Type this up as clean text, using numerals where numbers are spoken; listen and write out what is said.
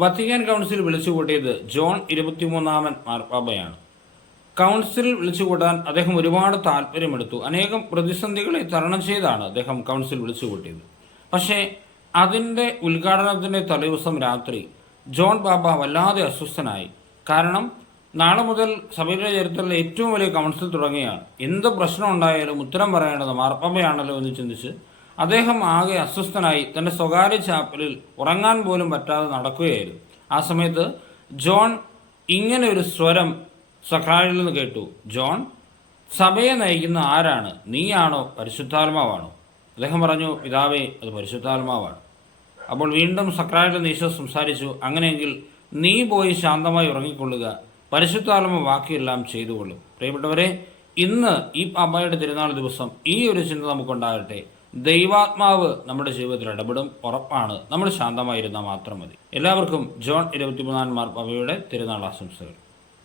Vatican council വിളിച്ചുകൂട്ടിയത് John 23 മാർപ്പാപ്പയാണ്. Council വിളിച്ചുകൂട്ടാൻ അദ്ദേഹം ഒരുപാട് താല്പര്യമെടുത്തു. അനേകം പ്രതിസന്ധികളെ തരണം ചെയ്താണ് അദ്ദേഹം കൗൺസിൽ വിളിച്ചുകൂട്ടിയത്. പക്ഷേ അതിൻ്റെ ഉദ്ഘാടനത്തിൻ്റെ തലേദിവസം രാത്രി ജോൺ പാപ്പ വല്ലാതെ അസ്വസ്ഥനായി. കാരണം നാളെ മുതൽ സഭയുടെ ചരിത്രത്തിലെ ഏറ്റവും വലിയ കൗൺസിൽ തുടങ്ങുകയാണ്. എന്ത് പ്രശ്നം ഉണ്ടായാലും ഉത്തരം പറയേണ്ടത് മാർപ്പാപ്പയാണല്ലോ എന്ന് ചിന്തിച്ച് അദ്ദേഹം ആകെ അസ്വസ്ഥനായി തൻ്റെ സ്വകാര്യ ചാപ്പലിൽ ഉറങ്ങാൻ പോലും പറ്റാതെ നടക്കുകയായിരുന്നു. ആ സമയത്ത് ജോൺ ഇങ്ങനെ ഒരു സ്വരം സഖ്രാരിൽ നിന്ന് കേട്ടു. ജോൺ, സഭയെ നയിക്കുന്ന ആരാണ്? നീയാണോ പരിശുദ്ധാത്മാവാണോ? അദ്ദേഹം പറഞ്ഞു, പിതാവേ, അത് പരിശുദ്ധാത്മാവാണ്. അപ്പോൾ വീണ്ടും സഖ്രാരിൽ നിന്ന് ഈശോ സംസാരിച്ചു, അങ്ങനെയെങ്കിൽ നീ പോയി ശാന്തമായി ഉറങ്ങിക്കൊള്ളുക, പരിശുദ്ധാത്മ ബാക്കിയെല്ലാം ചെയ്തുകൊള്ളും. പ്രിയപ്പെട്ടവരെ, ഇന്ന് ഈ പാപ്പായുടെ തിരുനാൾ ദിവസം ഈ ഒരു ചിന്ത നമുക്കുണ്ടാകട്ടെ. ദൈവാത്മാവ് നമ്മുടെ ജീവിതത്തിൽ ഇടപെടും, ഉറപ്പാണ്. നമ്മൾ ശാന്തമായിരുന്നാൽ മാത്രം മതി. എല്ലാവർക്കും ജോൺ 23 മാർപ്പാപ്പയുടെ തിരുനാൾ ആശംസകൾ.